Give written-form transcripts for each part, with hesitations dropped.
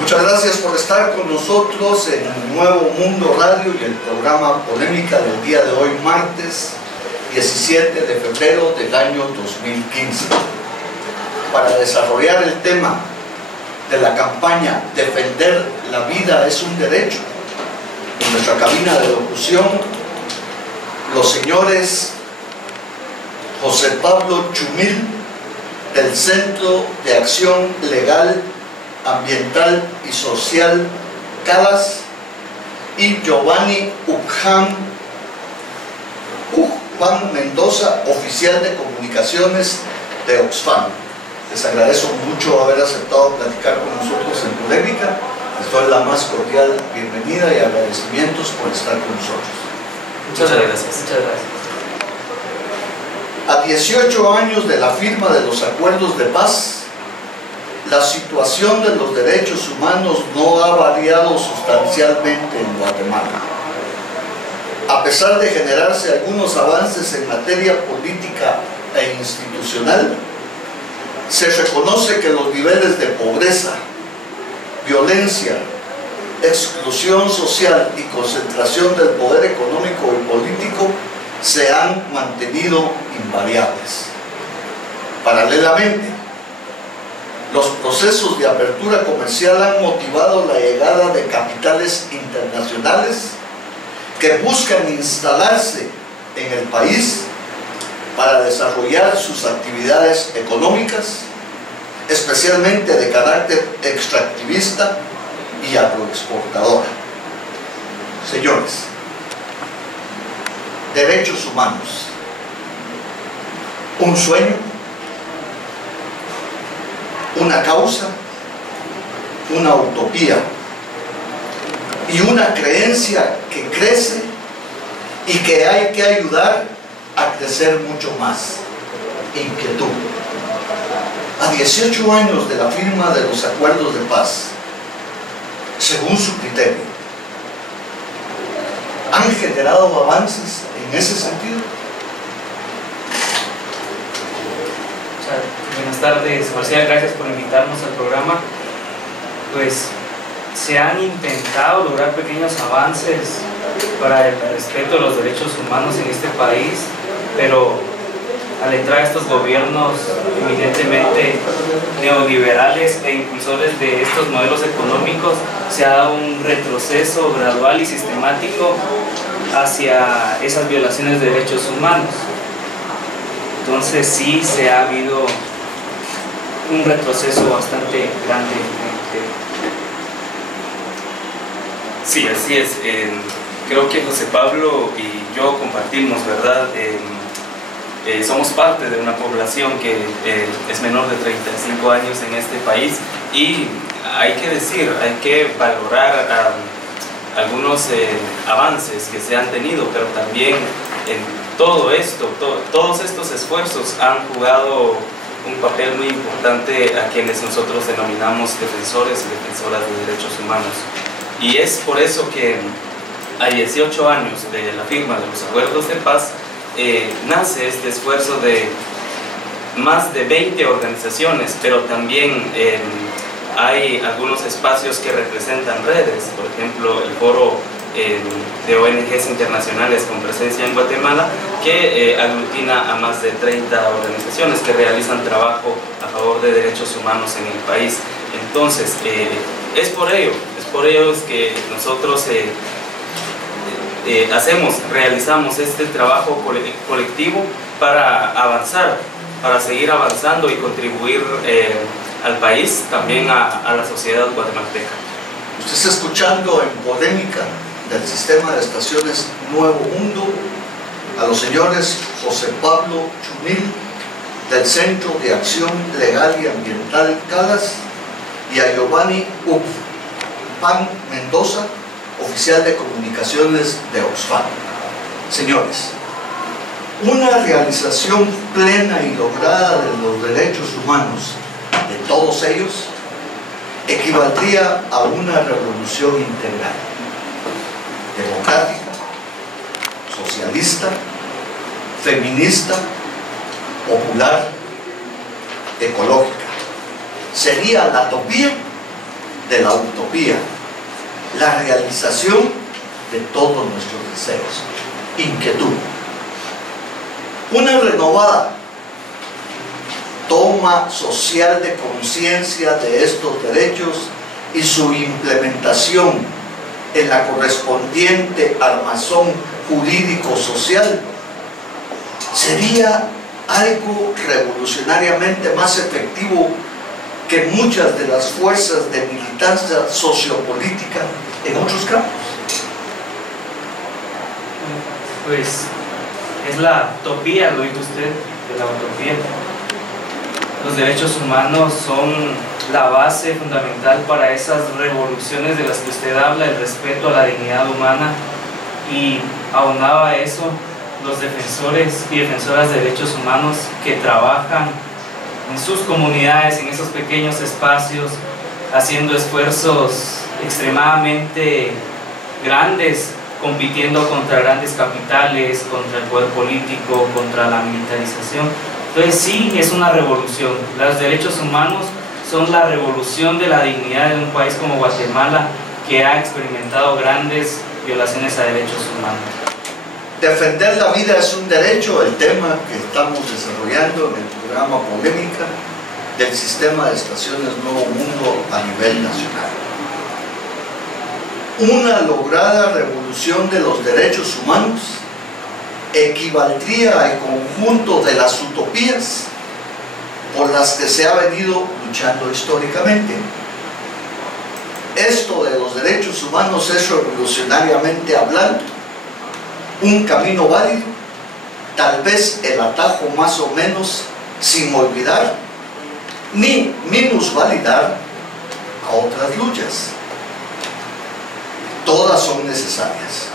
Muchas gracias por estar con nosotros en Nuevo Mundo Radio y el programa Polémica del día de hoy, martes 17 de febrero del año 2015. Para desarrollar el tema de la campaña Defender la vida es un derecho, en nuestra cabina de locución, los señores José Pablo Chumil, del Centro de Acción Legal, Ambiental y Social CALAS, y Giovanni Uján Mendoza, oficial de comunicaciones de Oxfam. Les agradezco mucho haber aceptado platicar con nosotros en Polémica. Les doy la más cordial bienvenida y agradecimientos por estar con nosotros. Muchas gracias. Muchas gracias. A 18 años de la firma de los acuerdos de paz, la situación de los derechos humanos no ha variado sustancialmente en Guatemala. A pesar de generarse algunos avances en materia política e institucional, se reconoce que los niveles de pobreza, violencia, exclusión social y concentración del poder económico y político se han mantenido invariables. Paralelamente, los procesos de apertura comercial han motivado la llegada de capitales internacionales que buscan instalarse en el país para desarrollar sus actividades económicas, especialmente de carácter extractivista y agroexportadora. Señores, derechos humanos, un sueño, una causa, una utopía y una creencia que crece y que hay que ayudar a crecer mucho más. Inquietud. A 18 años de la firma de los acuerdos de paz, según su criterio, ¿han generado avances en ese sentido? Buenas tardes, Marcial, gracias por invitarnos al programa. Pues se han intentado lograr pequeños avances para el respeto de los derechos humanos en este país, pero al entrar estos gobiernos eminentemente neoliberales e impulsores de estos modelos económicos, se ha dado un retroceso gradual y sistemático hacia esas violaciones de derechos humanos. Entonces sí se ha habido un retroceso bastante grande. Sí, así es. Creo que José Pablo y yo compartimos, ¿verdad? Somos parte de una población que es menor de 35 años en este país, y hay que decir, hay que valorar algunos avances que se han tenido, pero también en todo esto, todos estos esfuerzos han jugado un papel muy importante a quienes nosotros denominamos defensores y defensoras de derechos humanos. Y es por eso que a 18 años de la firma de los acuerdos de paz nace este esfuerzo de más de 20 organizaciones, pero también hay algunos espacios que representan redes, por ejemplo el foro de ONGs internacionales con presencia en Guatemala, que aglutina a más de 30 organizaciones que realizan trabajo a favor de derechos humanos en el país. Entonces, es por ello que nosotros realizamos este trabajo colectivo para avanzar, para seguir avanzando y contribuir al país, también a la sociedad guatemalteca. Usted está escuchando en Polémica del Sistema de Estaciones Nuevo Mundo a los señores José Pablo Chumil, del Centro de Acción Legal y Ambiental CALAS, y a Giovanni Uján Mendoza, oficial de comunicaciones de Oxfam. Señores, una realización plena y lograda de los derechos humanos de todos ellos equivaldría a una revolución integral, democrática, socialista, feminista, popular, ecológica. sería la utopía de la utopía, la realización de todos nuestros deseos. Inquietud. Una renovada toma social de conciencia de estos derechos y su implementación en la correspondiente armazón jurídico-social sería algo revolucionariamente más efectivo que muchas de las fuerzas de militancia sociopolítica en otros campos. Pues es la utopía, lo dijo usted, de la utopía. Los derechos humanos son la base fundamental para esas revoluciones de las que usted habla, el respeto a la dignidad humana, y aunado a eso, los defensores y defensoras de derechos humanos que trabajan en sus comunidades, en esos pequeños espacios, haciendo esfuerzos extremadamente grandes, compitiendo contra grandes capitales, contra el poder político, contra la militarización. Entonces sí, es una revolución. Los derechos humanos son la revolución de la dignidad de un país como Guatemala, que ha experimentado grandes violaciones a derechos humanos. Defender la vida es un derecho, el tema que estamos desarrollando en el programa Polémica del Sistema de Estaciones Nuevo Mundo a nivel nacional. Una lograda revolución de los derechos humanos equivaldría al conjunto de las utopías por las que se ha venido luchando históricamente. Esto de los derechos humanos es, revolucionariamente hablando, un camino válido, tal vez el atajo más o menos, sin olvidar ni minusvalidar a otras luchas. Todas son necesarias.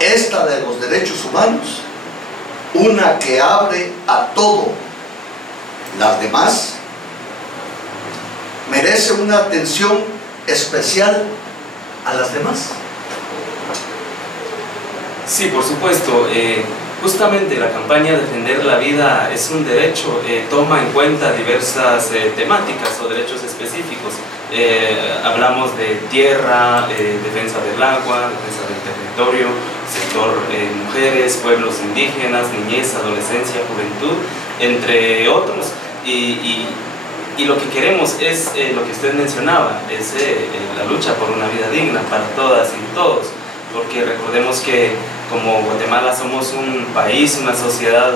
Esta de los derechos humanos, una que abre a todo. Las demás merece una atención especial a las demás. Sí, por supuesto. Justamente la campaña Defender la Vida es un derecho, toma en cuenta diversas temáticas o derechos específicos. Hablamos de tierra, defensa del agua, defensa del territorio, sector mujeres, pueblos indígenas, niñez, adolescencia, juventud, entre otros. Y lo que queremos es lo que usted mencionaba, es la lucha por una vida digna para todas y todos, porque recordemos que como Guatemala somos un país, una sociedad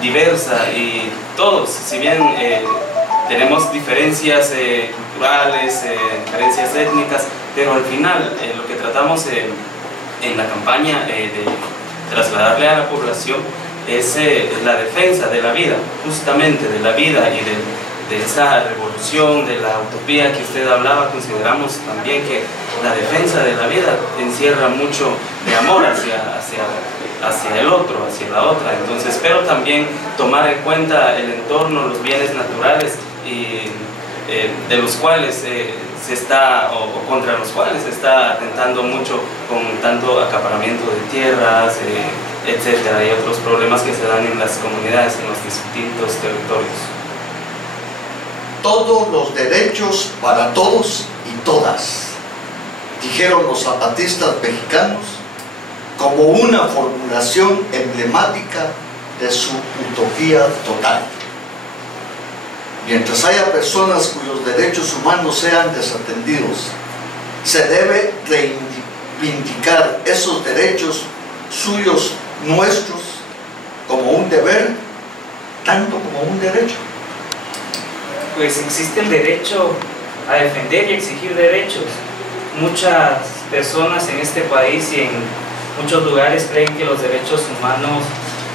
diversa, y todos, si bien tenemos diferencias culturales, diferencias étnicas, pero al final lo que tratamos en la campaña de trasladarle a la población es la defensa de la vida, justamente de la vida y de esa revolución, de la utopía que usted hablaba. Consideramos también que la defensa de la vida encierra mucho de amor hacia el otro, hacia la otra. Entonces, pero también tomar en cuenta el entorno, los bienes naturales y de los cuales se está, o contra los cuales se está atentando mucho con tanto acaparamiento de tierras, etcétera, y otros problemas que se dan en las comunidades, en los distintos territorios. Todos los derechos para todos y todas, dijeron los zapatistas mexicanos, como una formulación emblemática de su utopía total. Mientras haya personas cuyos derechos humanos sean desatendidos, se debe reivindicar esos derechos suyos, nuestros, como un deber, tanto como un derecho. Pues existe el derecho a defender y exigir derechos. Muchas personas en este país y en muchos lugares creen que los derechos humanos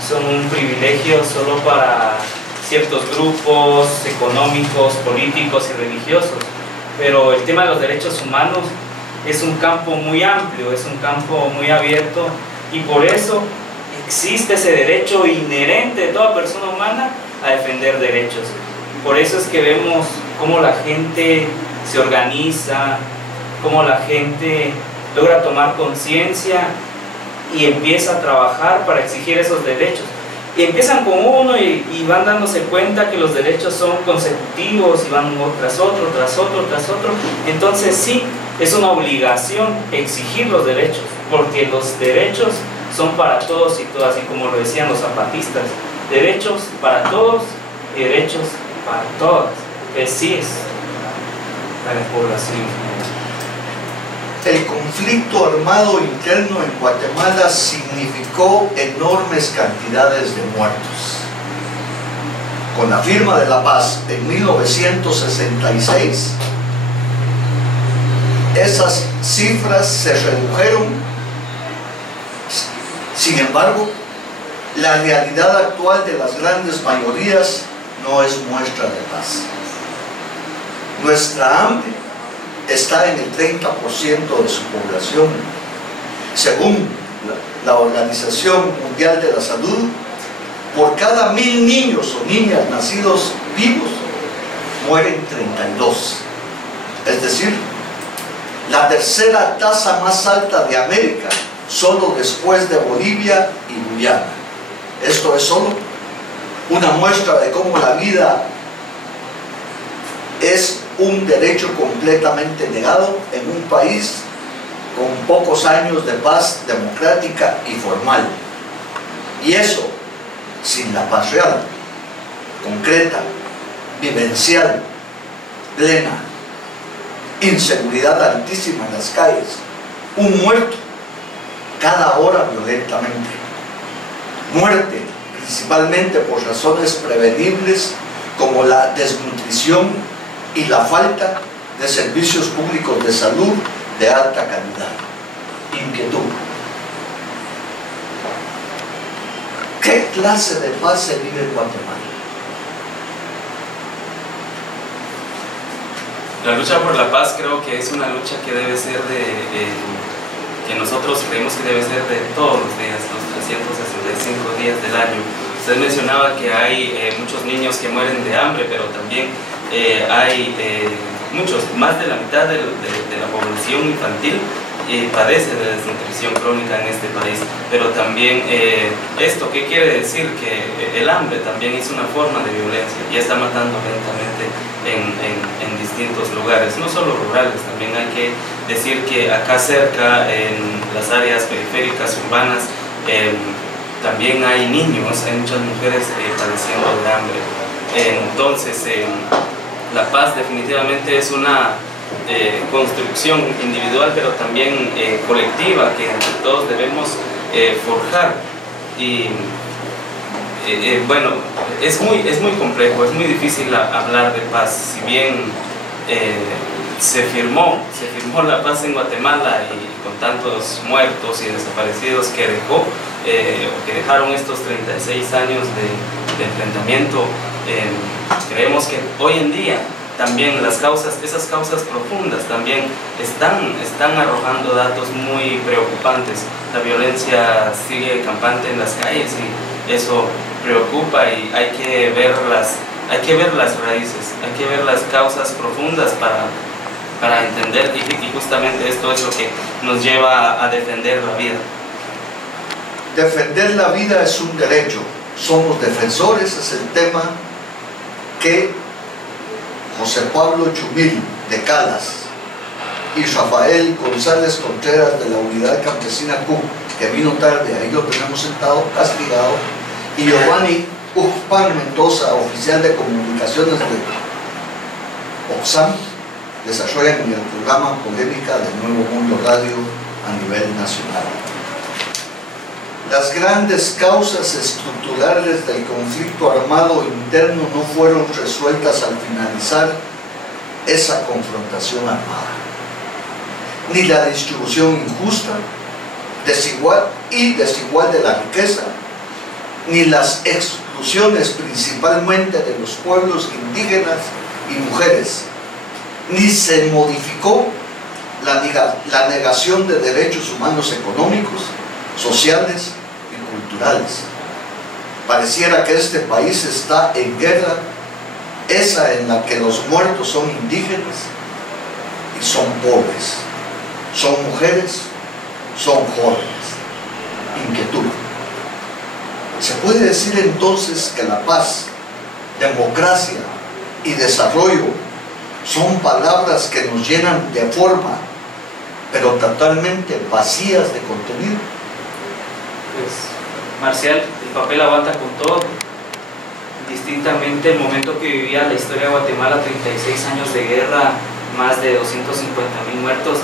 son un privilegio solo para ciertos grupos económicos, políticos y religiosos, pero el tema de los derechos humanos es un campo muy amplio, es un campo muy abierto, y por eso existe ese derecho inherente de toda persona humana a defender derechos. Por eso es que vemos cómo la gente se organiza, cómo la gente logra tomar conciencia y empieza a trabajar para exigir esos derechos. Y empiezan con uno y van dándose cuenta que los derechos son consecutivos y van uno tras otro, tras otro, tras otro. Entonces sí, es una obligación exigir los derechos, porque los derechos son para todos y todas, y como lo decían los zapatistas, derechos para todos y derechos para todas. Que sí es para la población. El conflicto armado interno en Guatemala significó enormes cantidades de muertos. Con la firma de la paz en 1966, esas cifras se redujeron. Sin embargo, la realidad actual de las grandes mayorías no es muestra de paz. Nuestra hambre está en el 30% de su población. Según la Organización Mundial de la Salud, por cada 1000 niños o niñas nacidos vivos, mueren 32. Es decir, la tercera tasa más alta de América, solo después de Bolivia y Guyana. Esto es solo una muestra de cómo la vida es un derecho completamente negado en un país con pocos años de paz democrática y formal. Y eso sin la paz real, concreta, vivencial, plena, inseguridad altísima en las calles, un muerto cada hora violentamente, muerte principalmente por razones prevenibles como la desnutrición y la falta de servicios públicos de salud de alta calidad. Inquietud. ¿Qué clase de paz se vive en Guatemala? La lucha por la paz creo que es una lucha que debe ser que nosotros creemos que debe ser de todos los días, los 365 días del año. Usted mencionaba que hay muchos niños que mueren de hambre, pero también hay muchos, más de la mitad de la población infantil padece de desnutrición crónica en este país. Pero también esto, ¿qué quiere decir? Que el hambre también es una forma de violencia y está matando lentamente en distintos lugares, no solo rurales. También hay que decir que acá cerca, en las áreas periféricas urbanas, también hay niños, hay muchas mujeres padeciendo de hambre. Entonces, la paz definitivamente es una construcción individual, pero también colectiva, que entre todos debemos forjar. Y bueno, es muy complejo, es muy difícil hablar de paz. Si bien se firmó la paz en Guatemala, y con tantos muertos y desaparecidos que dejó, que dejaron estos 36 años de enfrentamiento, creemos que hoy en día también esas causas profundas también están arrojando datos muy preocupantes. La violencia sigue campante en las calles y eso preocupa, y hay que ver las raíces, hay que ver las causas profundas para entender, y justamente esto es lo que nos lleva a defender la vida. Defender la vida es un derecho, somos defensores, es el tema que José Pablo Chumil de Calas y Rafael González Contreras de la Unidad Campesina CUC, que vino tarde, ahí lo tenemos sentado, castigado, y Giovanni Ujpan Mendoza, oficial de comunicaciones de Oxam, desarrollan en el programa Polémica del Nuevo Mundo Radio a nivel nacional. Las grandes causas estructurales del conflicto armado interno no fueron resueltas al finalizar esa confrontación armada. Ni la distribución injusta, desigual de la riqueza, ni las exclusiones principalmente de los pueblos indígenas y mujeres, ni se modificó la negación de derechos humanos económicos, sociales y culturales. Pareciera que este país está en guerra, esa en la que los muertos son indígenas y son pobres, son mujeres, son jóvenes. Inquietud. Se puede decir entonces que la paz, democracia y desarrollo son palabras que nos llenan de forma, pero totalmente vacías de contenido. Pues, Marcial, el papel aguanta con todo. Distintamente, el momento que vivía la historia de Guatemala, 36 años de guerra, más de 250.000 muertos,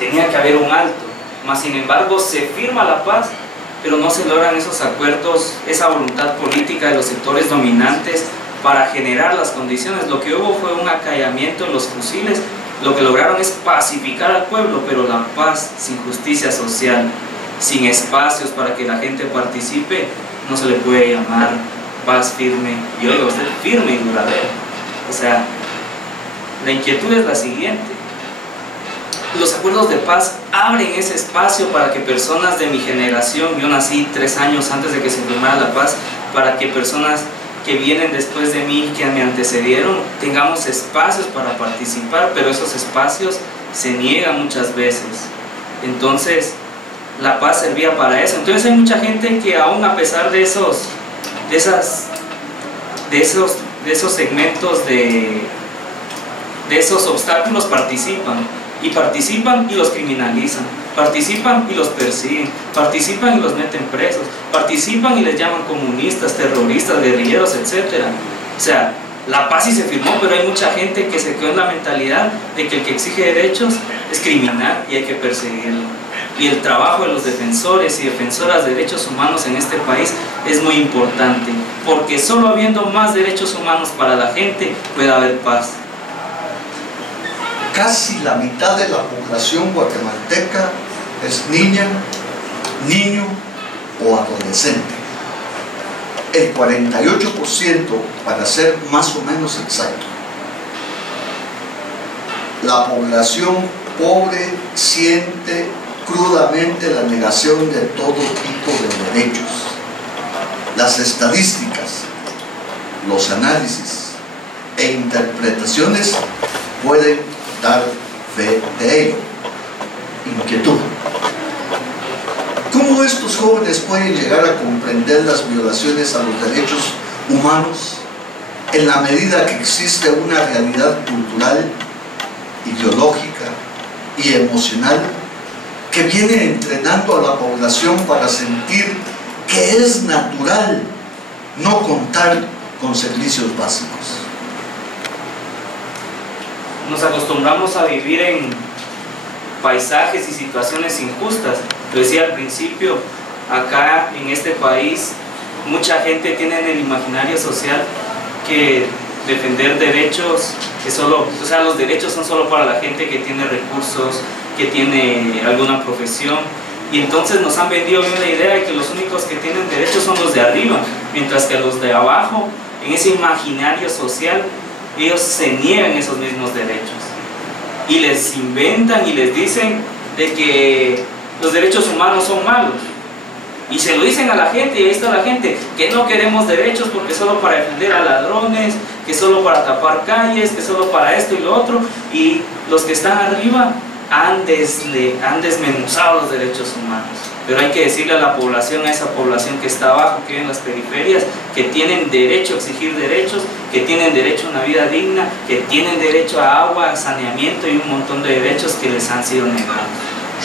tenía que haber un alto. Mas, sin embargo, se firma la paz, pero no se logran esos acuerdos, esa voluntad política de los sectores dominantes para generar las condiciones. Lo que hubo fue un acallamiento en los fusiles. Lo que lograron es pacificar al pueblo, pero la paz sin justicia social, sin espacios para que la gente participe, no se le puede llamar paz firme, y oiga usted, firme y duradera. O sea, la inquietud es la siguiente: los acuerdos de paz abren ese espacio para que personas de mi generación, yo nací 3 años antes de que se firmara la paz, para que personas que vienen después de mí, que me antecedieron, tengamos espacios para participar, pero esos espacios se niegan muchas veces. Entonces, la paz servía para eso. Entonces hay mucha gente que aún a pesar de esos segmentos, de esos obstáculos, participan y los criminalizan, participan y los persiguen, participan y los meten presos, participan y les llaman comunistas, terroristas, guerrilleros, etc. O sea, la paz sí se firmó, pero hay mucha gente que se quedó en la mentalidad de que el que exige derechos es criminal y hay que perseguirlo. Y el trabajo de los defensores y defensoras de derechos humanos en este país es muy importante, porque solo habiendo más derechos humanos para la gente puede haber paz. Casi la mitad de la población guatemalteca es niña, niño o adolescente. El 48%, para ser más o menos exacto. La población pobre siente crudamente la negación de todo tipo de derechos. Las estadísticas, los análisis e interpretaciones pueden dar fe de ello. Inquietud. ¿Cómo estos jóvenes pueden llegar a comprender las violaciones a los derechos humanos en la medida que existe una realidad cultural, ideológica y emocional que viene entrenando a la población para sentir que es natural no contar con servicios básicos? Nos acostumbramos a vivir en paisajes y situaciones injustas. Lo decía al principio, acá en este país mucha gente tiene en el imaginario social que defender derechos, que solo, o sea, los derechos son solo para la gente que tiene recursos, que tiene alguna profesión, y entonces nos han vendido bien la idea de que los únicos que tienen derechos son los de arriba, mientras que los de abajo, en ese imaginario social, ellos se niegan esos mismos derechos y les inventan y les dicen de que los derechos humanos son malos, y se lo dicen a la gente, y ahí está la gente, que no queremos derechos porque solo para defender a ladrones, que solo para tapar calles, que solo para esto y lo otro, y los que están arriba han desmenuzado los derechos humanos. Pero hay que decirle a la población, a esa población que está abajo, que vive en las periferias, que tienen derecho a exigir derechos, que tienen derecho a una vida digna, que tienen derecho a agua, a saneamiento y un montón de derechos que les han sido negados.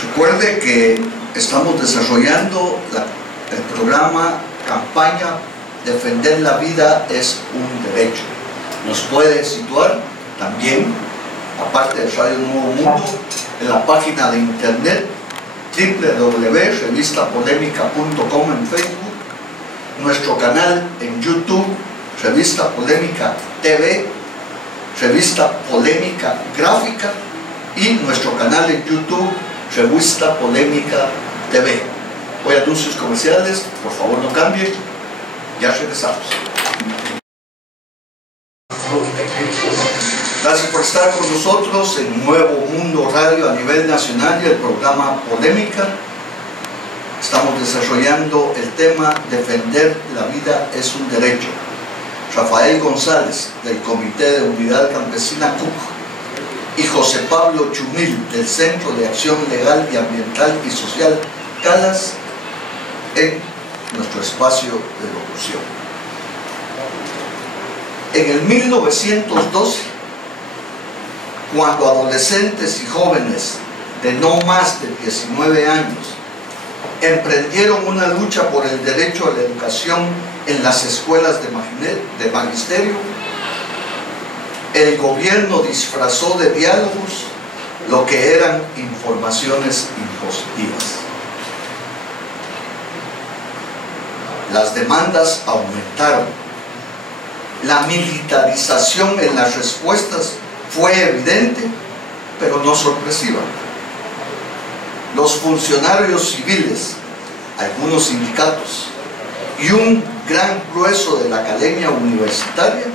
Recuerde que estamos desarrollando el programa campaña Defender la Vida es un Derecho. Nos puede situar también, aparte de Radio Nuevo Mundo, en la página de internet www.revistapolémica.com en Facebook, nuestro canal en YouTube, Revista Polémica TV, Revista Polémica Gráfica, y nuestro canal en YouTube, Revista Polémica TV. Hoy anuncios comerciales, por favor no cambien, ya regresamos. Gracias por estar con nosotros en Nuevo Mundo Radio a nivel nacional y el programa Polémica. Estamos desarrollando el tema Defender la Vida es un Derecho. Rafael González, del Comité de Unidad Campesina CUC, y José Pablo Chumil, del Centro de Acción Legal y Ambiental y Social CALAS, en nuestro espacio de locución. En el 1912, cuando adolescentes y jóvenes de no más de 19 años emprendieron una lucha por el derecho a la educación en las escuelas de magisterio, el gobierno disfrazó de diálogos lo que eran informaciones impositivas. Las demandas aumentaron. La militarización en las respuestas fue evidente, pero no sorpresiva. Los funcionarios civiles, algunos sindicatos y un gran grueso de la academia universitaria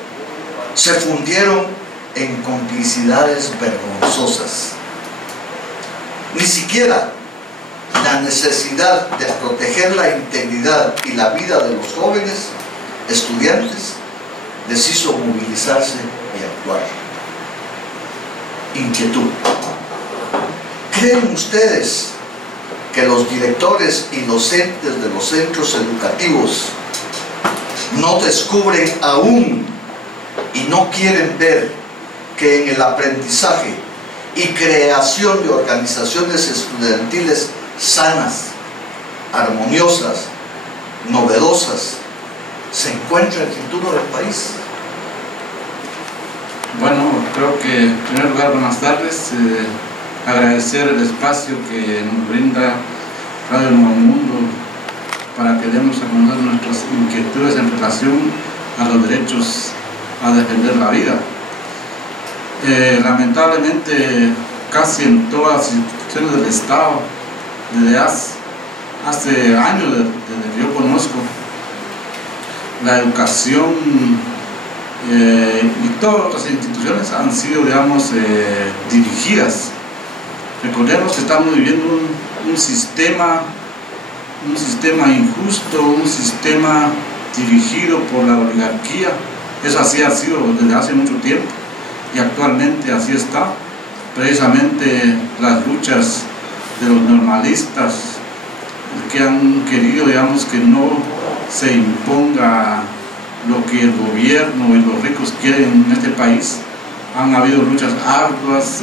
se fundieron en complicidades vergonzosas. Ni siquiera la necesidad de proteger la integridad y la vida de los jóvenes estudiantes les hizo movilizarse y actuar. Inquietud. ¿Creen ustedes que los directores y docentes de los centros educativos no descubren aún y no quieren ver que en el aprendizaje y creación de organizaciones estudiantiles sanas, armoniosas, novedosas, se encuentra el futuro del país? Bueno, creo que en primer lugar, buenas tardes. Agradecer el espacio que nos brinda Radio Nuevo Mundo para que demos a conocer nuestras inquietudes en relación a los derechos a defender la vida. Lamentablemente, casi en todas las instituciones del Estado, desde hace años, desde que yo conozco, la educación y todas otras instituciones han sido, digamos, dirigidas. Recordemos que estamos viviendo un sistema injusto, un sistema dirigido por la oligarquía. Eso así ha sido desde hace mucho tiempo y actualmente así está. Precisamente las luchas de los normalistas que han querido, digamos, que no se imponga lo que el gobierno y los ricos quieren en este país. Han habido luchas arduas,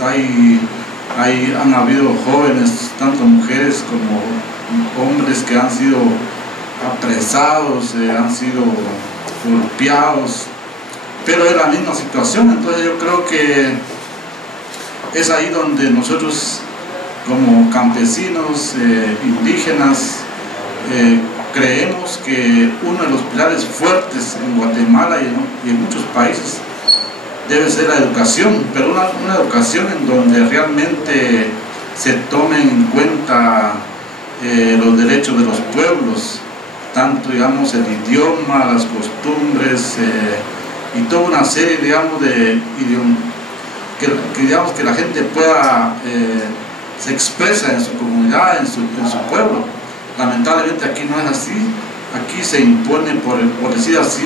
han habido jóvenes, tanto mujeres como hombres, que han sido apresados, han sido golpeados, pero es la misma situación. Entonces yo creo que es ahí donde nosotros, como campesinos, indígenas, creemos que uno de los pilares fuertes en Guatemala y en muchos países debe ser la educación, pero una educación en donde realmente se tomen en cuenta los derechos de los pueblos, tanto, digamos, el idioma, las costumbres y toda una serie, digamos, digamos, que la gente pueda se expresa en su comunidad, en su pueblo. Lamentablemente aquí no es así. Aquí se impone, por decir así,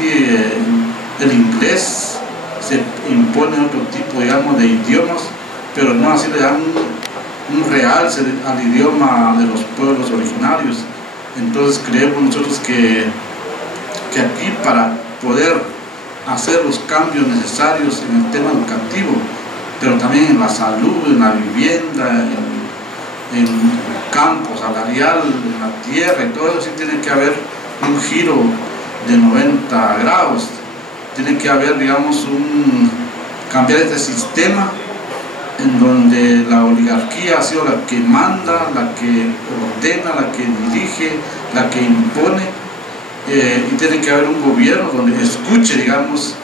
el inglés, se impone otro tipo, digamos, de idiomas, pero no así le dan un realce al idioma de los pueblos originarios. Entonces creemos nosotros que aquí, para poder hacer los cambios necesarios en el tema educativo, pero también en la salud, en la vivienda, en el campo salarial, en la tierra y todo eso, sí tiene que haber un giro de 90 grados. Tiene que haber, digamos, cambiar este sistema en donde la oligarquía ha sido la que manda, la que ordena, la que dirige, la que impone, y tiene que haber un gobierno donde escuche, digamos,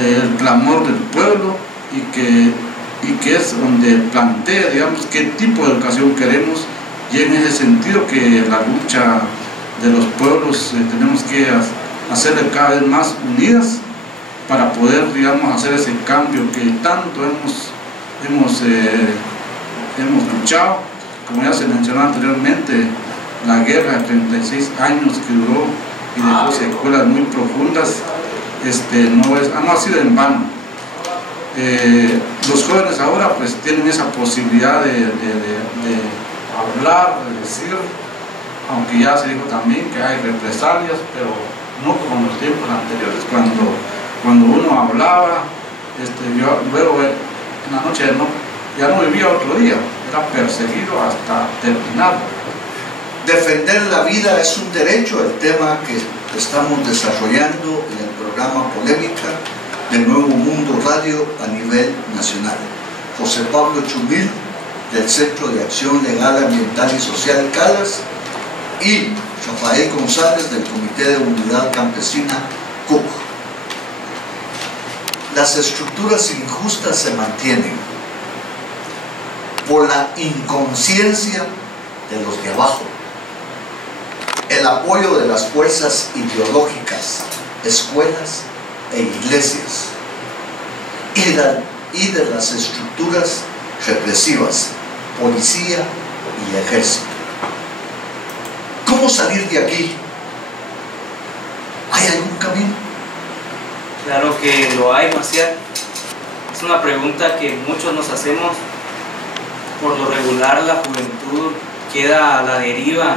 el clamor del pueblo y que es donde plantea, digamos, qué tipo de educación queremos, y en ese sentido que la lucha de los pueblos tenemos que hacerla cada vez más unidas para poder, digamos, hacer ese cambio que tanto hemos luchado. Como ya se mencionó anteriormente, la guerra de 36 años que duró y dejó secuelas muy profundas, no ha sido en vano. Los jóvenes ahora pues tienen esa posibilidad de hablar, de decir, aunque ya se dijo también que hay represalias, pero no como en los tiempos anteriores, cuando uno hablaba, yo luego en la noche ya no vivía otro día, era perseguido hasta terminar. Defender la vida es un derecho, el tema que estamos desarrollando en el programa Polémica del Nuevo Mundo Radio a nivel nacional. José Pablo Chumil, del Centro de Acción Legal, Ambiental y Social CALAS, y Rafael González, del Comité de Unidad Campesina CUC. Las estructuras injustas se mantienen por la inconsciencia de los de abajo, el apoyo de las fuerzas ideológicas, escuelas e iglesias, y de las estructuras represivas, policía y ejército. ¿Cómo salir de aquí? ¿Hay algún camino? Claro que lo hay, Marcial. Es una pregunta que muchos nos hacemos. Por lo regular, la juventud queda a la deriva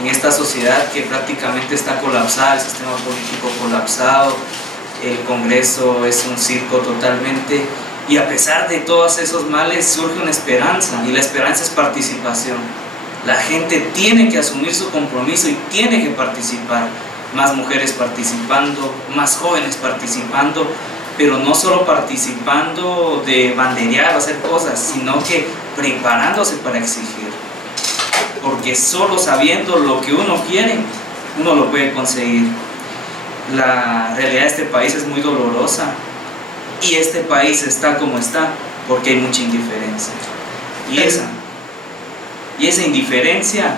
en esta sociedad que prácticamente está colapsada, el sistema político colapsado, el Congreso es un circo totalmente, y a pesar de todos esos males surge una esperanza, y la esperanza es participación. La gente tiene que asumir su compromiso y tiene que participar. Más mujeres participando, más jóvenes participando, pero no solo participando de banderear o hacer cosas, sino que preparándose para exigir. Porque solo sabiendo lo que uno quiere, uno lo puede conseguir. La realidad de este país es muy dolorosa, y este país está como está porque hay mucha indiferencia. Y esa indiferencia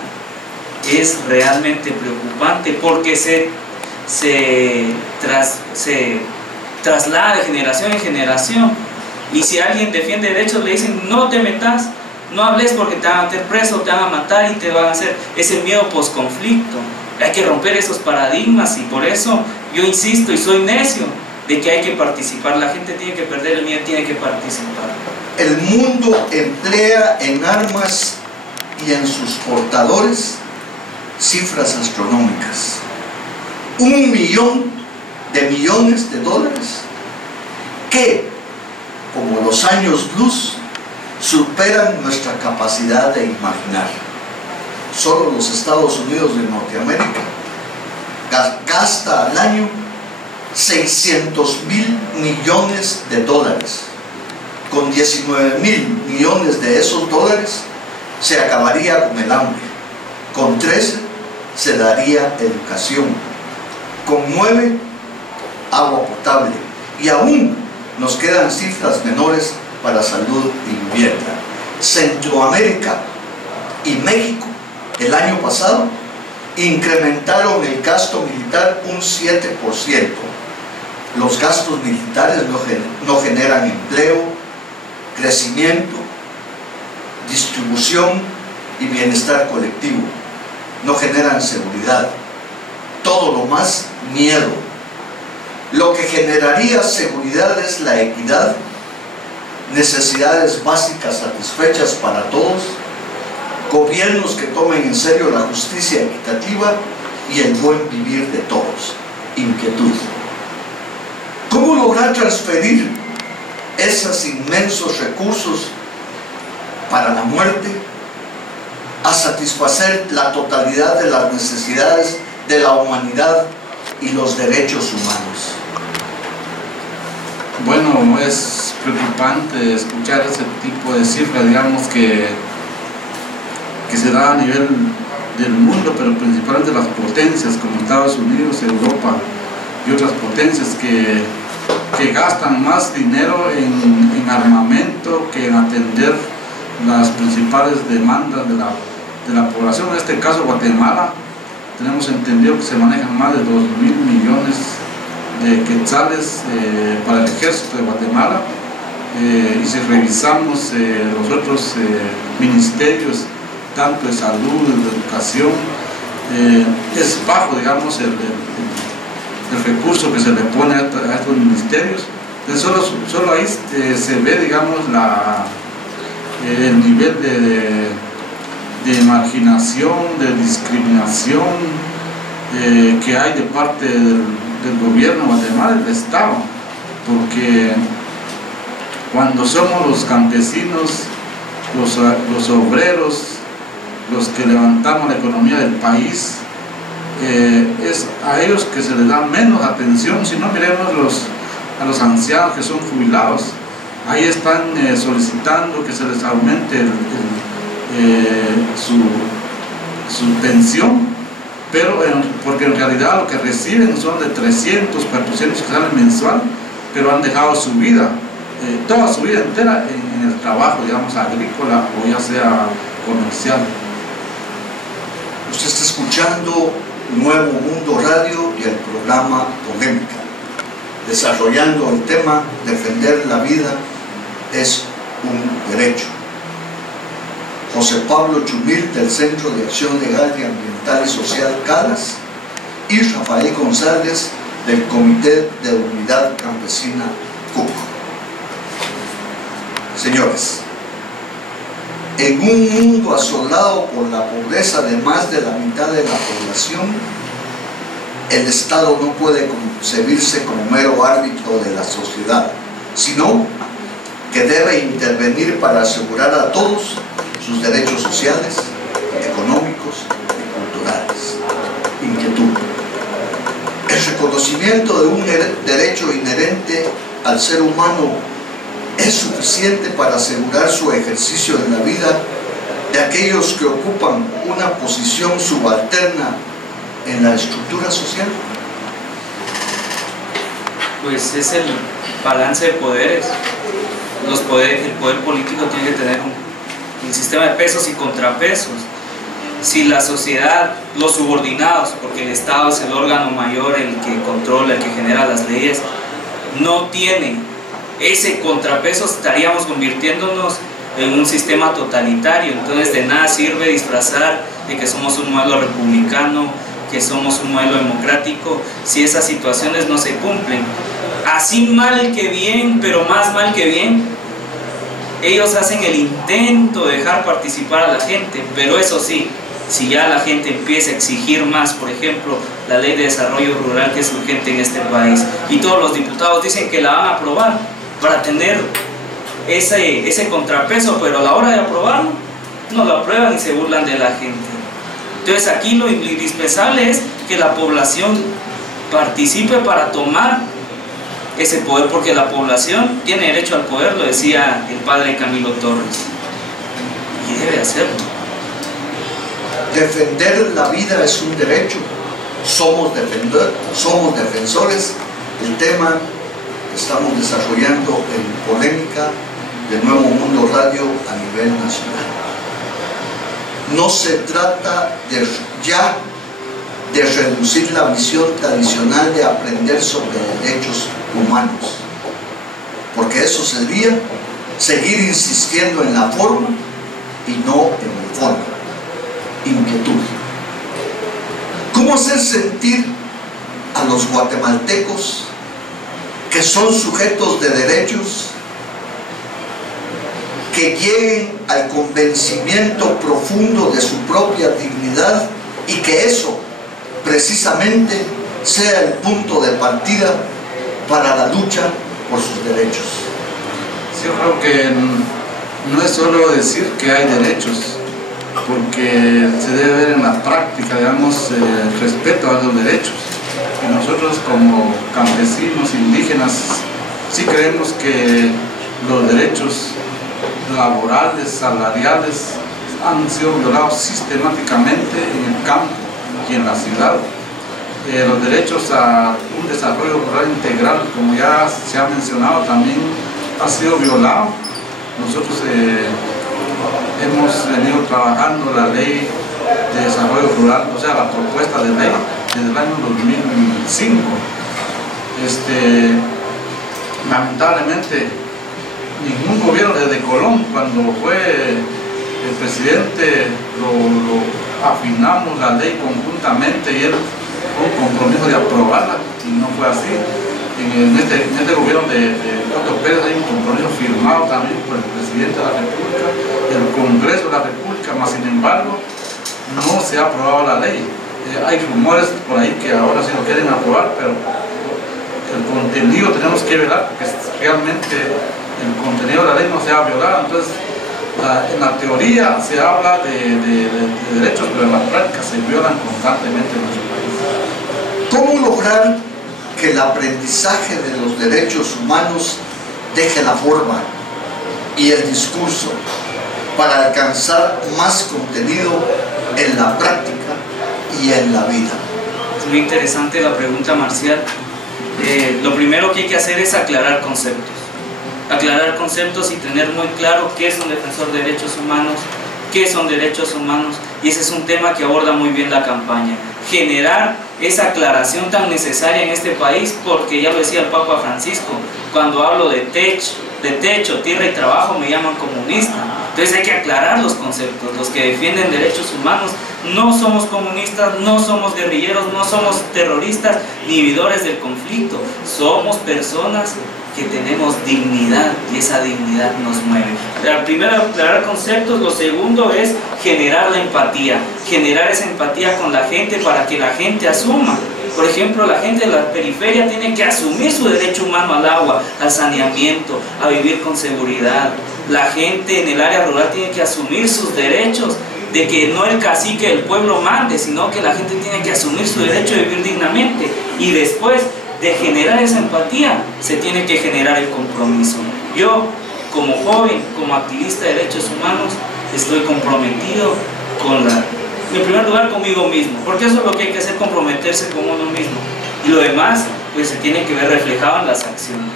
es realmente preocupante, porque se traslada de generación en generación. Y si alguien defiende derechos, le dicen: no te metas, no hables porque te van a meter preso, te van a matar y te van a hacer ese miedo posconflicto. Hay que romper esos paradigmas, y por eso yo insisto y soy necio de que hay que participar. La gente tiene que perder el miedo, tiene que participar. El mundo emplea en armas y en sus portadores cifras astronómicas. 1 millón de millones de dólares que, como los años luz, superan nuestra capacidad de imaginar. Solo los Estados Unidos de Norteamérica gasta al año 600.000 millones de dólares. Con 19.000 millones de esos dólares se acabaría con el hambre. Con 13 se daría educación. Con 9, agua potable. Y aún nos quedan cifras menores para salud y vivienda. Centroamérica y México el año pasado incrementaron el gasto militar un 7%. Los gastos militares no generan empleo, crecimiento, distribución y bienestar colectivo. No generan seguridad. Todo lo más, miedo. Lo que generaría seguridad es la equidad, necesidades básicas satisfechas para todos, gobiernos que tomen en serio la justicia equitativa y el buen vivir de todos. Inquietud. ¿Cómo lograr transferir esos inmensos recursos para la muerte a satisfacer la totalidad de las necesidades de la humanidad y los derechos humanos? Bueno, es preocupante escuchar ese tipo de cifras, digamos, que se da a nivel del mundo, pero principalmente las potencias como Estados Unidos, Europa y otras potencias que gastan más dinero en armamento que en atender las principales demandas de la población. En este caso, Guatemala, tenemos entendido que se manejan más de 2.000 millones de quetzales para el ejército de Guatemala, y si revisamos los otros ministerios, tanto de salud, de educación, es bajo, digamos, el recurso que se le pone a estos ministerios. Entonces, solo ahí se ve, digamos, el nivel de marginación, de discriminación que hay de parte del gobierno, además del Estado, porque cuando somos los campesinos, los obreros, los que levantamos la economía del país, es a ellos que se les da menos atención. Si no, miremos a los ancianos que son jubilados, ahí están solicitando que se les aumente su pensión, pero porque en realidad lo que reciben son de 300, 400 que salen mensual, pero han dejado su vida, toda su vida entera en el trabajo, digamos, agrícola o ya sea comercial. Usted está escuchando Nuevo Mundo Radio y el programa Polémica, desarrollando el tema defender la vida es un derecho. José Pablo Chumil, del Centro de Acción Legal y Ambiental y Social CALAS, y Rafael González, del Comité de Unidad Campesina CUC. Señores, en un mundo asolado por la pobreza de más de la mitad de la población, el Estado no puede concebirse como mero árbitro de la sociedad, sino que debe intervenir para asegurar a todos sus derechos sociales, económicos y culturales. Inquietud. El reconocimiento de un derecho inherente al ser humano es suficiente para asegurar su ejercicio en la vida de aquellos que ocupan una posición subalterna en la estructura social. Pues es el balance de poderes. El poder político tiene que tener un sistema de pesos y contrapesos. Si la sociedad, los subordinados, porque el Estado es el órgano mayor, el que controla, el que genera las leyes, no tiene ese contrapeso, estaríamos convirtiéndonos en un sistema totalitario. Entonces de nada sirve disfrazar de que somos un modelo republicano, que somos un modelo democrático, si esas situaciones no se cumplen. Así mal que bien, pero más mal que bien, ellos hacen el intento de dejar participar a la gente, pero eso sí, si ya la gente empieza a exigir más, por ejemplo, la ley de desarrollo rural, que es urgente en este país, y todos los diputados dicen que la van a aprobar para tener ese contrapeso, pero a la hora de aprobarlo no lo aprueban y se burlan de la gente. Entonces aquí lo indispensable es que la población participe para tomar ese poder, porque la población tiene derecho al poder, lo decía el padre Camilo Torres, y debe hacerlo. Defender la vida es un derecho. Somos defensores del tema que estamos desarrollando en Polémica de Nuevo Mundo Radio a nivel nacional. No se trata de reducir la visión tradicional de aprender sobre derechos humanos, porque eso sería seguir insistiendo en la forma y no en el fondo. Inquietud. ¿Cómo hacer sentir a los guatemaltecos que son sujetos de derechos, que lleguen al convencimiento profundo de su propia dignidad y que eso precisamente sea el punto de partida para la lucha por sus derechos? Sí, yo creo que no es solo decir que hay derechos, porque se debe ver en la práctica, digamos, el respeto a los derechos. Y nosotros como campesinos, indígenas, sí creemos que los derechos laborales, salariales, han sido violados sistemáticamente en el campo y en la ciudad. Los derechos a un desarrollo rural integral, como ya se ha mencionado, también ha sido violado. Nosotros hemos venido trabajando la ley de desarrollo rural, o sea, la propuesta de ley desde el año 2005. Lamentablemente, ningún gobierno desde Colón, cuando fue el presidente, lo afinamos la ley conjuntamente y él fue un compromiso de aprobarla, y no fue así. en este gobierno de Otto Pérez hay un compromiso firmado también por el presidente de la República, el Congreso de la República, mas sin embargo no se ha aprobado la ley. Hay rumores por ahí que ahora sí lo quieren aprobar, pero el contenido tenemos que velar porque realmente el contenido de la ley no se ha violado. Entonces, en la teoría se habla de derechos, pero en la práctica se violan constantemente en nuestro país. ¿Cómo lograr que el aprendizaje de los derechos humanos deje la forma y el discurso para alcanzar más contenido en la práctica y en la vida? Es muy interesante la pregunta, Marcial. Lo primero que hay que hacer es aclarar conceptos. Aclarar conceptos y tener muy claro qué es un defensor de derechos humanos, qué son derechos humanos, y ese es un tema que aborda muy bien la campaña. Generar esa aclaración tan necesaria en este país, porque ya lo decía el Papa Francisco, cuando hablo de techo, tierra y trabajo me llaman comunista. Entonces hay que aclarar los conceptos. Los que defienden derechos humanos no somos comunistas, no somos guerrilleros, no somos terroristas ni vividores del conflicto. Somos personas que tenemos dignidad y esa dignidad nos mueve. Primero, aclarar conceptos. Lo segundo es generar la empatía, generar esa empatía con la gente para que la gente asuma. Por ejemplo, la gente de la periferia tiene que asumir su derecho humano al agua, al saneamiento, a vivir con seguridad. La gente en el área rural tiene que asumir sus derechos, de que no el cacique del pueblo mande, sino que la gente tiene que asumir su derecho de vivir dignamente. Y después de generar esa empatía, se tiene que generar el compromiso. Yo, como joven, como activista de derechos humanos, estoy comprometido con en primer lugar conmigo mismo, porque eso es lo que hay que hacer, comprometerse con uno mismo. Y lo demás, pues se tiene que ver reflejado en las acciones.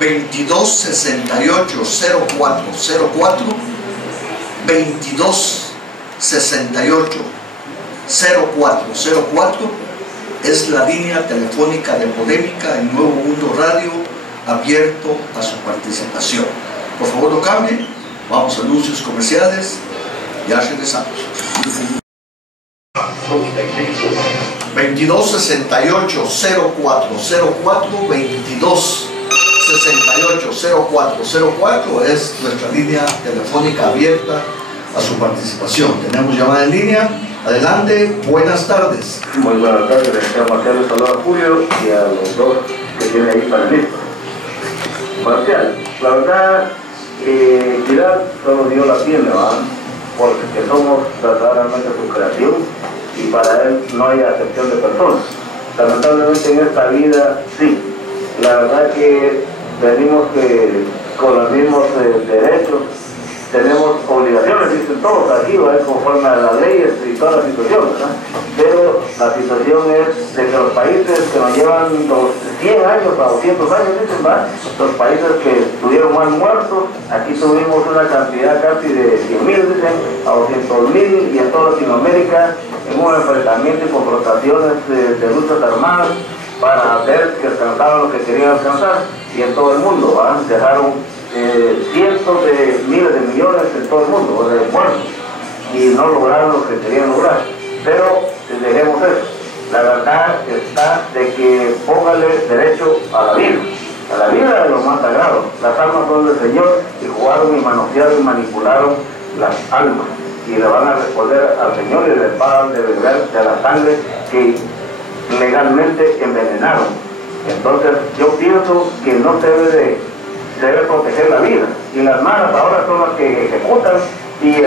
2268-0404, 2268-0404 es la línea telefónica de Polémica en Nuevo Mundo Radio, abierto a su participación. Por favor, no cambien, vamos a anuncios comerciales, ya regresamos. 2268-0404, 2268-0404 es nuestra línea telefónica abierta a su participación. Tenemos llamada en línea. Adelante, buenas tardes. Muy buenas tardes, señor Marcial, saludos a Julio y a los dos que tiene ahí panelistas. Marcial, la verdad, Pilar solo dio la piel, ¿verdad? Porque somos verdaderamente su creación y para él no hay acepción de personas. Lamentablemente en esta vida, sí. La verdad que venimos con los mismos derechos, tenemos obligaciones, dicen todos aquí, conforme a las leyes y toda la situación, ¿verdad? Pero la situación es de que los países que nos llevan los 100 años a 200 años, dicen, ¿verdad? Los países que estuvieron más muertos, aquí tuvimos una cantidad casi de 100.000, dicen, a 200.000, y en toda Latinoamérica, en un enfrentamiento y confrontaciones de luchas armadas para ver que alcanzaban lo que querían alcanzar, y en todo el mundo, ¿verdad? Dejaron cientos de miles de millones en todo el mundo de muertos y no lograron lo que querían lograr. Pero dejemos eso. La verdad está de que póngale derecho a la vida de lo más sagrado. Las almas son del Señor y jugaron y manosearon y manipularon las almas y le van a responder al Señor y les van a beber de la sangre que legalmente envenenaron. Entonces yo pienso que no se debe proteger la vida, y las malas ahora son las que ejecutan, y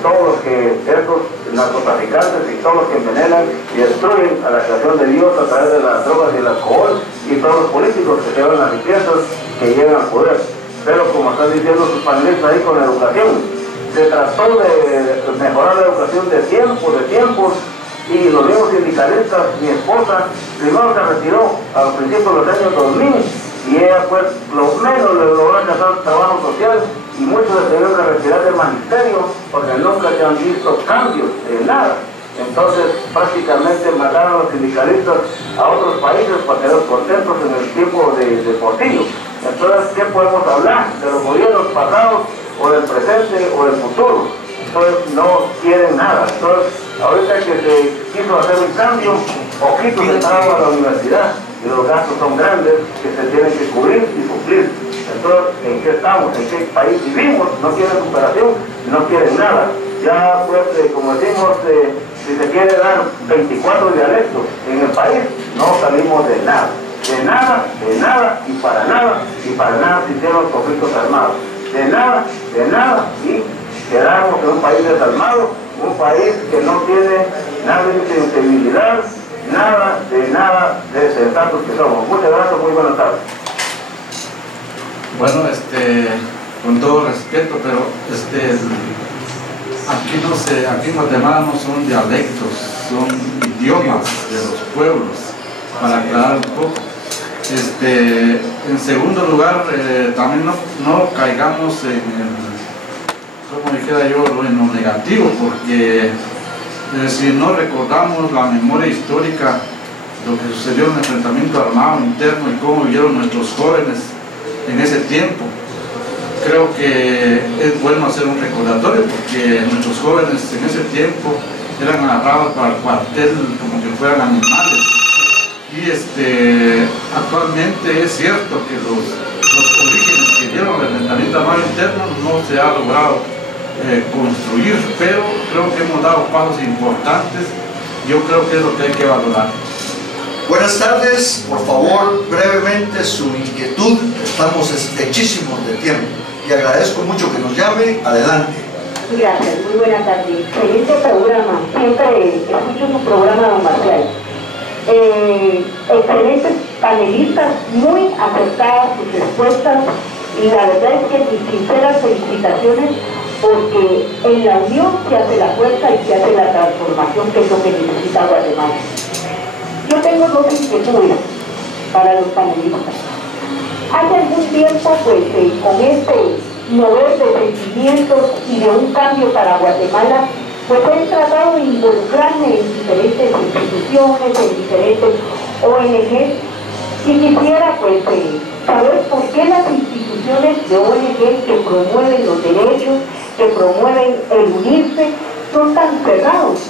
todos los que, estos narcotraficantes y todos los que envenenan y destruyen a la creación de Dios a través de las drogas y el alcohol, y todos los políticos que llevan las riquezas que llegan al poder. Pero como están diciendo sus panelistas ahí con la educación, se trató de mejorar la educación de tiempos, y los mismos sindicalistas, mi esposa, primero se retiró a principios de los años 2000, y ella pues lo menos le logró alcanzar trabajo social, y muchos se tuvieron que retirar del magisterio porque nunca se han visto cambios en nada. Entonces prácticamente mandaron a los sindicalistas a otros países para quedar contentos en el tiempo de Portillo. Entonces, ¿qué podemos hablar? ¿De los gobiernos pasados o del presente o del futuro? Entonces no quieren nada. Entonces ahorita que se quiso hacer un cambio, poquito se entraron a la universidad, y y los gastos son grandes que se tienen que cubrir y suplir. Entonces, ¿en qué estamos? ¿En qué país vivimos? No quieren cooperación, no quieren nada. Ya pues, como decimos, si se quiere dar 24 dialectos en el país, no salimos de nada. De nada, de nada y para nada se hicieron conflictos armados. De nada, y quedamos en un país desarmado, un país que no tiene nada de sensibilidad, nada de sensatos que somos. Muchas gracias, muy buenas tardes. Bueno, con todo respeto, pero aquí en Guatemala no son dialectos, son idiomas de los pueblos, para aclarar un poco. En segundo lugar, también no caigamos como dijera yo, en lo negativo, porque si no recordamos la memoria histórica, lo que sucedió en el enfrentamiento armado interno y cómo vivieron nuestros jóvenes en ese tiempo, creo que es bueno hacer un recordatorio, porque nuestros jóvenes en ese tiempo eran agarrados para el cuartel como que fueran animales. Y actualmente es cierto que los orígenes que dieron el enfrentamiento armado interno no se ha logrado construir, pero creo que hemos dado pasos importantes. Yo creo que es lo que hay que valorar. Buenas tardes, por favor, brevemente su inquietud, estamos estrechísimos de tiempo y agradezco mucho que nos llame, adelante. Gracias, muy buenas tardes. Excelente programa, siempre escucho su programa, don Marcial. Excelentes panelistas, muy acertadas sus respuestas y la verdad es que mis sinceras felicitaciones, porque en la unión se hace la fuerza y se hace la transformación, que es lo que necesita Guatemala. Yo tengo dos inquietudes para los panelistas. Hace algún tiempo, pues, con este mover de sentimientos y de un cambio para Guatemala, pues he tratado de involucrarme en diferentes instituciones, en diferentes ONG, y quisiera, pues, saber por qué las instituciones de ONG que promueven los derechos, que promueven el unirse, son tan cerrados.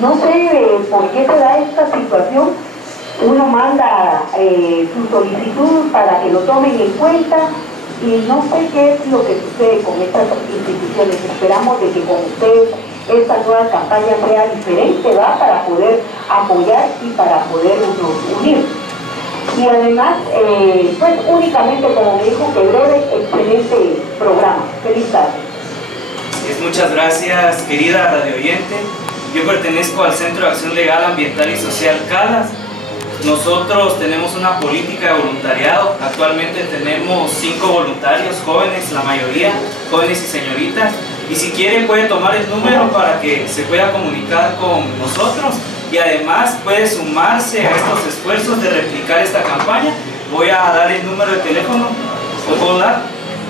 No sé por qué se da esta situación. Uno manda su solicitud para que lo tomen en cuenta y no sé qué es lo que sucede con estas instituciones. Esperamos de que con ustedes esta nueva campaña sea diferente, ¿va? Para poder apoyar y para podernos unir. Y además, pues únicamente, como me dijo, que breve, excelente programa. Feliz tarde. Muchas gracias, querida radio oyente. Yo pertenezco al Centro de Acción Legal, Ambiental y Social CALAS. Nosotros tenemos una política de voluntariado. Actualmente tenemos 5 voluntarios, jóvenes, la mayoría, jóvenes y señoritas. Y si quiere puede tomar el número para que se pueda comunicar con nosotros y además puede sumarse a estos esfuerzos de replicar esta campaña. Voy a dar el número de teléfono, ¿lo puedo dar?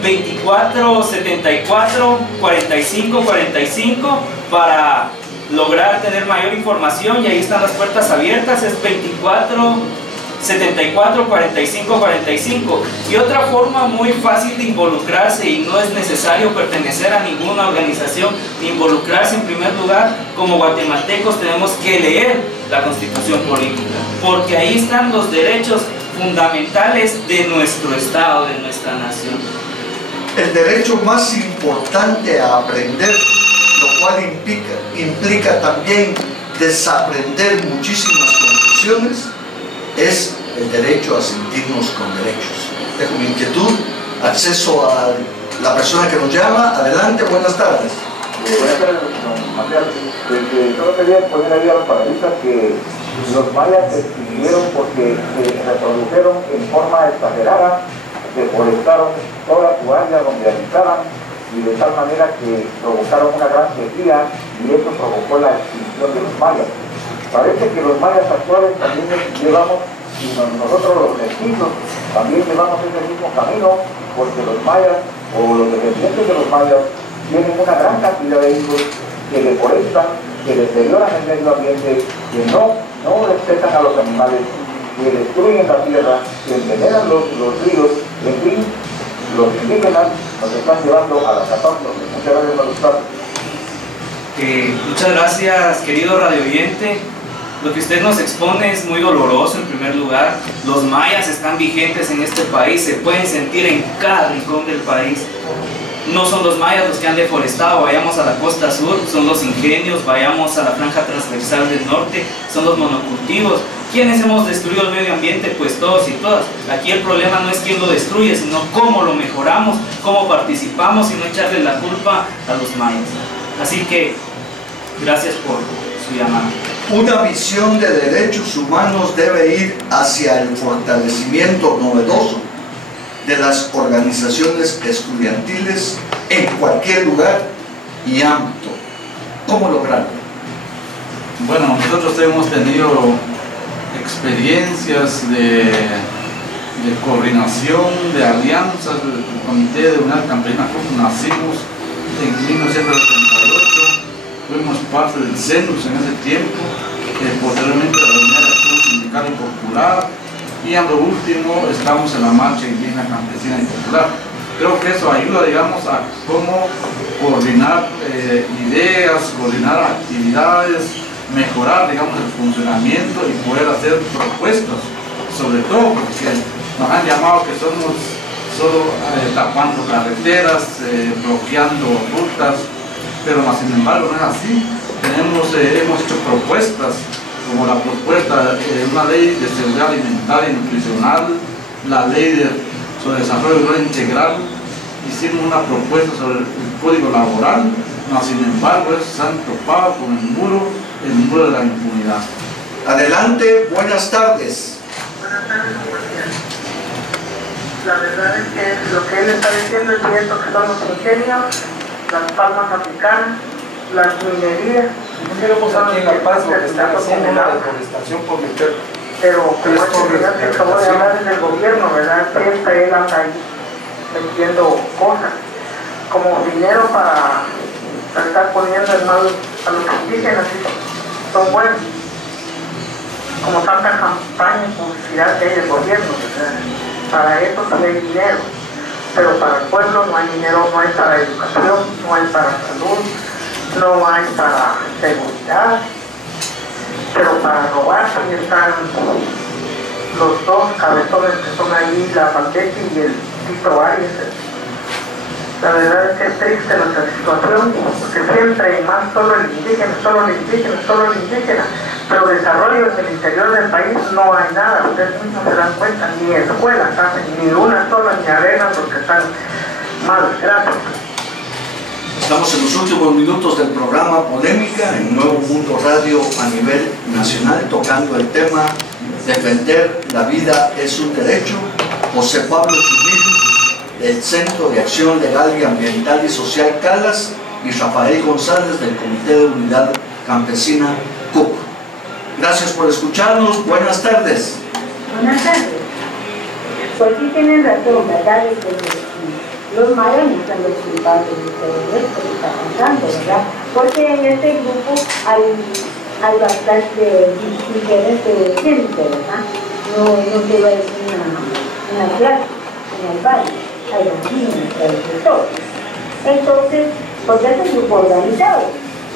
24 74 45 45 para lograr tener mayor información, y ahí están las puertas abiertas. Es 24 74 45 45. Y otra forma muy fácil de involucrarse, y no es necesario pertenecer a ninguna organización, de involucrarse en primer lugar, como guatemaltecos tenemos que leer la Constitución Política, porque ahí están los derechos fundamentales de nuestro Estado, de nuestra nación. El derecho más importante a aprender, lo cual implica también desaprender muchísimas conclusiones, es el derecho a sentirnos con derechos. Dejo mi inquietud, acceso a la persona que nos llama. Adelante, buenas tardes. Buenas tardes, don Marcial. Solo quería poner ahí a los panelistas que los mayas se extinguieron porque se reprodujeron en forma exagerada, deforestaron toda su área donde habitaban y de tal manera que provocaron una gran sequía, y eso provocó la extinción de los mayas. Parece que los mayas actuales también llevamos, y nosotros los mestizos también llevamos ese mismo camino, porque los mayas o los descendientes de los mayas tienen una gran cantidad de hijos que deforestan, que deterioran el medio ambiente, que no respetan a los animales, que destruyen la tierra, que envenenan los ríos. En fin, los indígenas nos están llevando a la catástrofe. Muchas gracias por estar. Muchas gracias, querido radio oyente. Lo que usted nos expone es muy doloroso en primer lugar. Los mayas están vigentes en este país, se pueden sentir en cada rincón del país. No son los mayas los que han deforestado, vayamos a la costa sur, son los ingenios, vayamos a la franja transversal del norte, son los monocultivos. ¿Quiénes hemos destruido el medio ambiente? Pues todos y todas. Aquí el problema no es quién lo destruye, sino cómo lo mejoramos, cómo participamos y no echarle la culpa a los mayas. Así que, gracias por su llamada. Una visión de derechos humanos debe ir hacia el fortalecimiento novedoso de las organizaciones estudiantiles en cualquier lugar y ámbito. ¿Cómo lograrlo? Bueno, nosotros hemos tenido experiencias de coordinación, de alianzas. El Comité de Unidad Campesina nacimos en 1988, fuimos parte del CENUS en ese tiempo, posteriormente la Unidad de Acción Sindical y Popular, y en lo último estamos en la Marcha Indígena Campesina y Popular. Creo que eso ayuda, digamos, a cómo coordinar ideas, coordinar actividades, mejorar, digamos, el funcionamiento y poder hacer propuestas, sobre todo porque nos han llamado que somos solo tapando carreteras, bloqueando rutas, pero sin embargo no es así. Hemos hecho propuestas, como la propuesta de una ley de seguridad alimentaria y nutricional, la ley sobre desarrollo rural integral. Hicimos una propuesta sobre el código laboral, sin embargo se han topado con el muro de la impunidad. Adelante, buenas tardes. Buenas tardes, compañeros. La verdad es que lo que él está diciendo es cierto, que son los ingenios, las palmas africanas, las minerías. No queremos aquí en La Paz lo que están haciendo la deforestación por meter. Pero como este señor que acabó de hablar es del gobierno, ¿verdad? Siempre él anda ahí metiendo cosas como dinero para estar poniendo en mal a los indígenas, son buenos. Como tanta campaña y publicidad que hay del gobierno, ¿verdad? Para eso sí hay dinero, pero para el pueblo no hay dinero, no hay para educación, no hay para salud, no hay para seguridad, pero para robar sí están los dos cabezones que son ahí, la Valdetti y el Tito Arias. La verdad es que es triste nuestra situación, porque siempre hay más solo el indígena, solo el indígena, solo el indígena, pero desarrollo en el interior del país no hay nada. Ustedes mismos se dan cuenta, ni escuelas hacen, ni una sola, ni arenas, porque están mal. Gracias. Estamos en los últimos minutos del programa Polémica en Nuevo Mundo Radio a nivel nacional, tocando el tema Defender la vida es un derecho. José Pablo Chumil, del Centro de Acción Legal y Ambiental y Social Calas, y Rafael González, del Comité de Unidad Campesina CUC. Gracias por escucharnos. Buenas tardes. Buenas tardes. Pues sí tienen razón, ¿verdad? Los mayas no están los culpables de todo esto que está pasando, ¿verdad? Porque en este grupo hay bastante mujeres de gente, ¿verdad? No se va a decir una clase, en el barrio, hay los niños, hay de todo. Entonces, porque es un grupo organizado,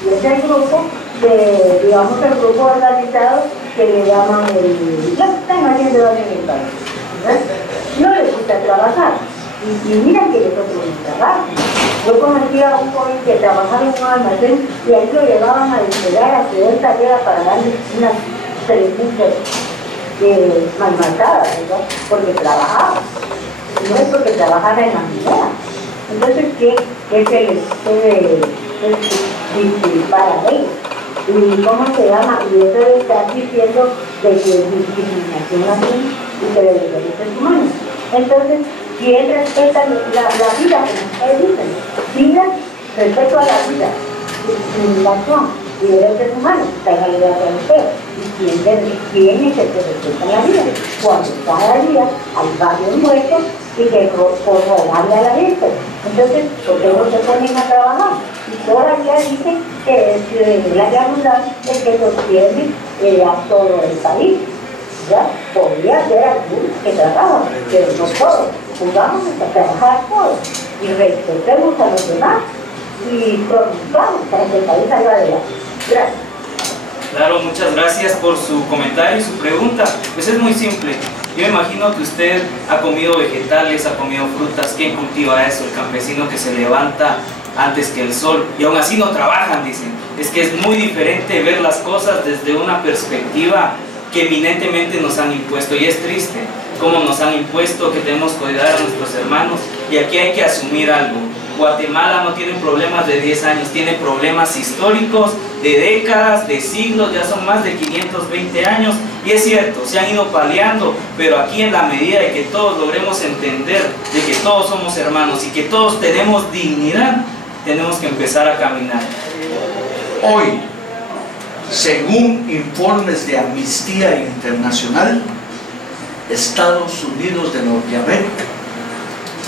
y ese grupo, digamos el grupo organizado que le llaman ya están haciendo daño en el país, ¿verdad? No les gusta trabajar. Y mira que les otro trabajo. Yo conocí a un joven que trabajaba en un almacén y ahí lo llevaban a despegar a hacer tarea para darle unas 3.000 malmatadas, ¿verdad? Porque trabajaba. No es porque trabajara en la minera. Entonces, ¿qué se les puede disculpar a ellos? ¿Y cómo se llama? Y eso de estar diciendo de que es discriminación así y que de los derechos humanos. Entonces, ¿quién respeta la vida? Como dicen, vida, respeto a la vida, discriminación y derechos humanos, está en la ley de la mujer. ¿Y quién es el que respeta la vida? Cuando cada día hay varios muertos y que por robarle a la gente. Entonces, ¿por qué no se ponen a trabajar? Y todavía dicen que es la redundancia de que sostiene a todo el país. ¿Ya? Podría ser algunos que trabajan, pero no todos. Jugamos a trabajar todos y respetemos a los demás y produzcamos para que el país salga adelante. Gracias. Claro, muchas gracias por su comentario y su pregunta. Pues es muy simple. Yo me imagino que usted ha comido vegetales, ha comido frutas. ¿Quién cultiva eso? El campesino que se levanta antes que el sol y aún así no trabajan, dicen. Es que es muy diferente ver las cosas desde una perspectiva que eminentemente nos han impuesto, y es triste cómo nos han impuesto que tenemos que cuidar a nuestros hermanos, y aquí hay que asumir algo. Guatemala no tiene problemas de 10 años, tiene problemas históricos de décadas, de siglos, ya son más de 520 años, y es cierto, se han ido paliando, pero aquí en la medida de que todos logremos entender de que todos somos hermanos y que todos tenemos dignidad, tenemos que empezar a caminar. Hoy, según informes de Amnistía Internacional, Estados Unidos de Norteamérica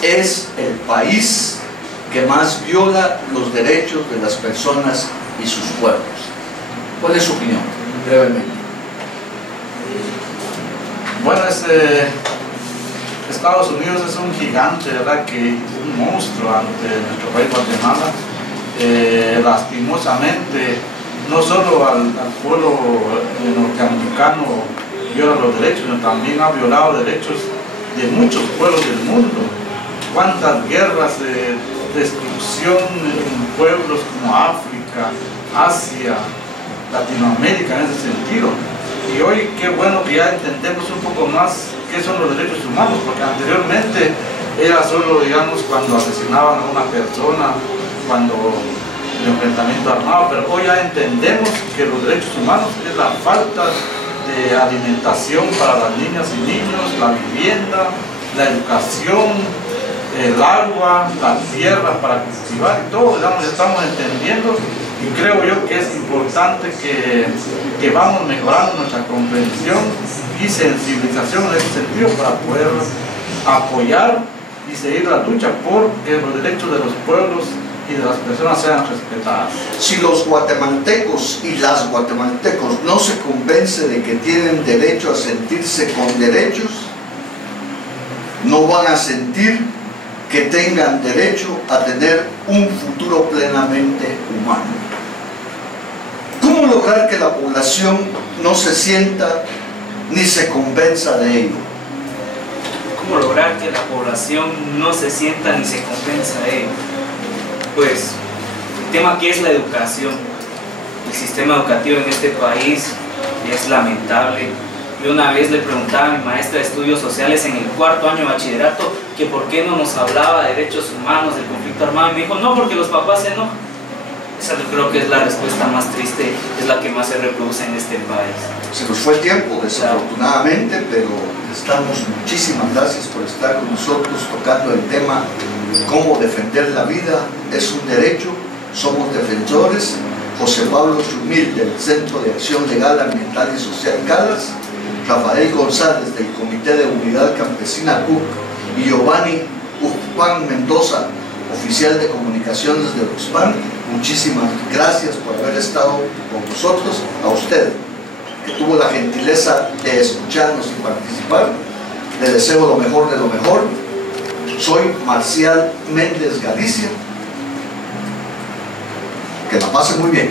es el país que más viola los derechos de las personas y sus pueblos. ¿Cuál es su opinión? Brevemente. Bueno, Estados Unidos es un gigante, ¿verdad? Que un monstruo ante nuestro país Guatemala. Lastimosamente, no solo al pueblo norteamericano viola los derechos, sino también ha violado derechos de muchos pueblos del mundo. Cuántas guerras, destrucción en pueblos como África, Asia, Latinoamérica en ese sentido. Y hoy qué bueno que ya entendemos un poco más qué son los derechos humanos, porque anteriormente era solo, digamos, cuando asesinaban a una persona, cuando el enfrentamiento armado, pero hoy ya entendemos que los derechos humanos es la falta de alimentación para las niñas y niños, la vivienda, la educación, el agua, las tierras para cultivar y todo, digamos, ya estamos entendiendo, y creo yo que es importante que vamos mejorando nuestra comprensión y sensibilización en ese sentido para poder apoyar y seguir la lucha por que los derechos de los pueblos y de las personas sean respetadas. Si los guatemaltecos y las guatemaltecos no se convencen de que tienen derecho a sentirse con derechos, no van a sentir que tengan derecho a tener un futuro plenamente humano. ¿Cómo lograr que la población no se sienta ni se convenza de ello? ¿Cómo lograr que la población no se sienta ni se convenza de ello? Pues el tema aquí es la educación. El sistema educativo en este país es lamentable. Yo una vez le preguntaba a mi maestra de estudios sociales en el 4º año de bachillerato que por qué no nos hablaba de derechos humanos, del conflicto armado, y me dijo, no, porque los papás se enojan. Esa yo creo que es la respuesta más triste, es la que más se reproduce en este país. Se nos fue el tiempo, desafortunadamente, pero estamos, muchísimas gracias por estar con nosotros tocando el tema cómo defender la vida, es un derecho, somos defensores. José Pablo Chumil del Centro de Acción Legal, Ambiental y Social CALAS, Rafael González del Comité de Unidad Campesina CUC y Giovanni Uxpan Mendoza, oficial de comunicaciones de Uxpan. Muchísimas gracias por haber estado con nosotros. A usted, que tuvo la gentileza de escucharnos y participar, le deseo lo mejor de lo mejor. Soy Marcial Méndez Galicia. Que la pase muy bien.